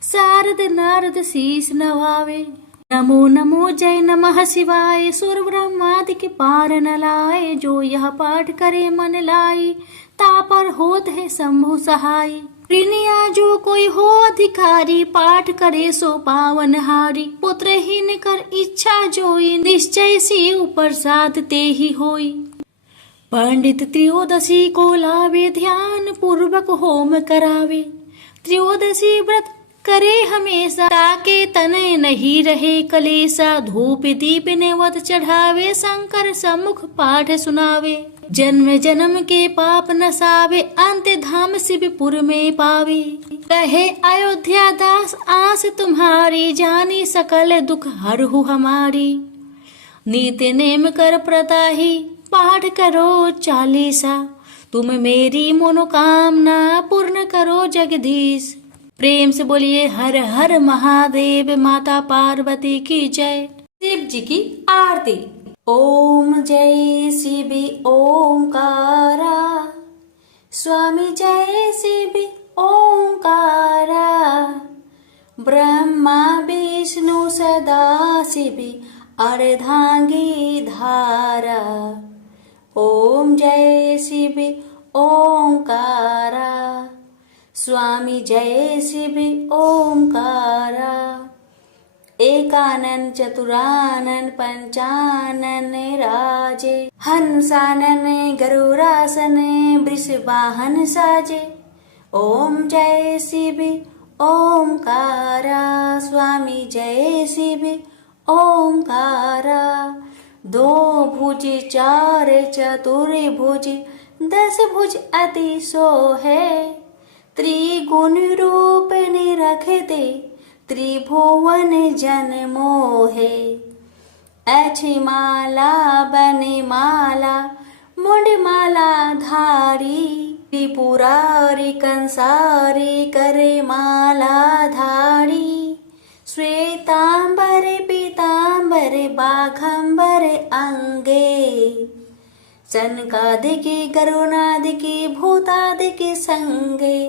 शारद नारद शीस नवावे। नमो नमो जय नमः शिवाय, सुर ब्रह्मादि के पार न लाए। जो यह पाठ करे मन लाई, तापर होत है शंभु सहाय। प्रिनिया जो कोई हो अधिकारी, पाठ करे सो पावन हारी। पुत्रहीन कर इच्छा जोई, निश्चय से ऊपर साध ते ही होई। पंडित त्रयोदशी को लावे, ध्यान पूर्वक होम करावे। त्रयोदशी व्रत करे हमेशा, ताके तनय नहीं रहे कलेसा। धूप दीप नेवत चढ़ावे, शंकर सम्मुख पाठ सुनावे। जन्म जन्म के पाप नसावे, अंत धाम शिवपुर में पावे। कहे अयोध्या दास आस तुम्हारी, जानी सकल दुख हरहु हमारी। नित्य नेम कर प्रताही, पाठ करो चालीसा। तुम मेरी मनोकामना पूर्ण करो जगदीश। प्रेम से बोलिए हर हर महादेव। माता पार्वती की जय। शिव जी की आरती। ओम जय शिव ओंकारा, स्वामी जय शिव ओंकारा। ब्रह्मा विष्णु सदा शिव, अर्धांगी धारा। ओम जय शिव ओंकारा, स्वामी जय शिव ओंकारा। एकानन चतुरानन पंचानन राजे, हंसानन गरुरासन वृषवाहन साजे। ओम जय शिव ओंकारा, स्वामी जय शिव ओंकारा। दो भुज चार चतुर्भुज, 10 भुज अति सोहे। त्रिगुण रूप निरखते, त्रिभुवन जन मोहे। ऐछि माला बने माला, मुंड माला धारी। त्रिपुरारी कंसारी, करे माला धारी। श्वेतांबर पीतांबर, बाघंबर अंगे। सनकादिकी गरुणादिकी, भूतादिकी संगे।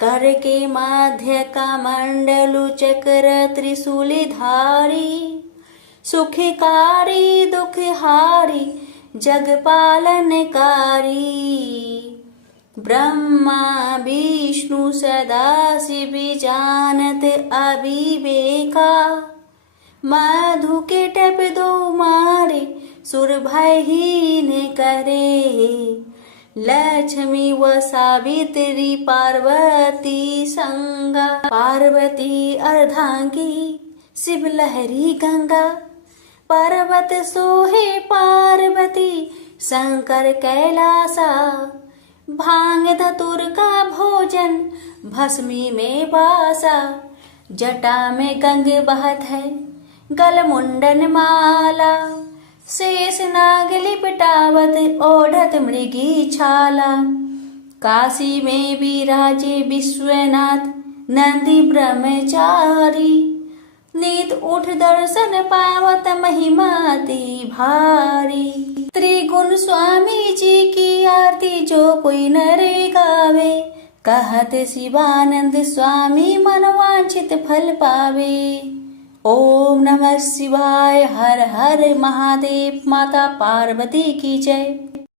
कर के माध्य का मंडलु चक्र, त्रिशूली धारी। सुखकारी दुखहारी, जगपालनकारी। ब्रह्मा विष्णु सदा शिव, जानत अविवेका। मधु के टप दो मारे, सुर भयहीन करे। लक्ष्मी व सावित्री पार्वती संगा। पार्वती अर्धांगी, शिव लहरी गंगा। पर्वत सोहे पार्वती, शंकर कैलासा। भांग धतुर का भोजन, भस्मी में वासा। जटा में गंग बहत है, गल मुंडन माला। शेष नाग लिपटावत, ओढ़त मृगी छाला। काशी में विराजे विश्वनाथ, नंदी ब्रह्मचारी। नीत उठ दर्शन पावत, महिमाति भारी। त्रिगुण स्वामी जी की आरती, जो कोई नरे गावे। कहत शिवानंद स्वामी, मनवांछित फल पावे। ओम नमः शिवाय, हर हर महादेव। माता पार्वती की जय।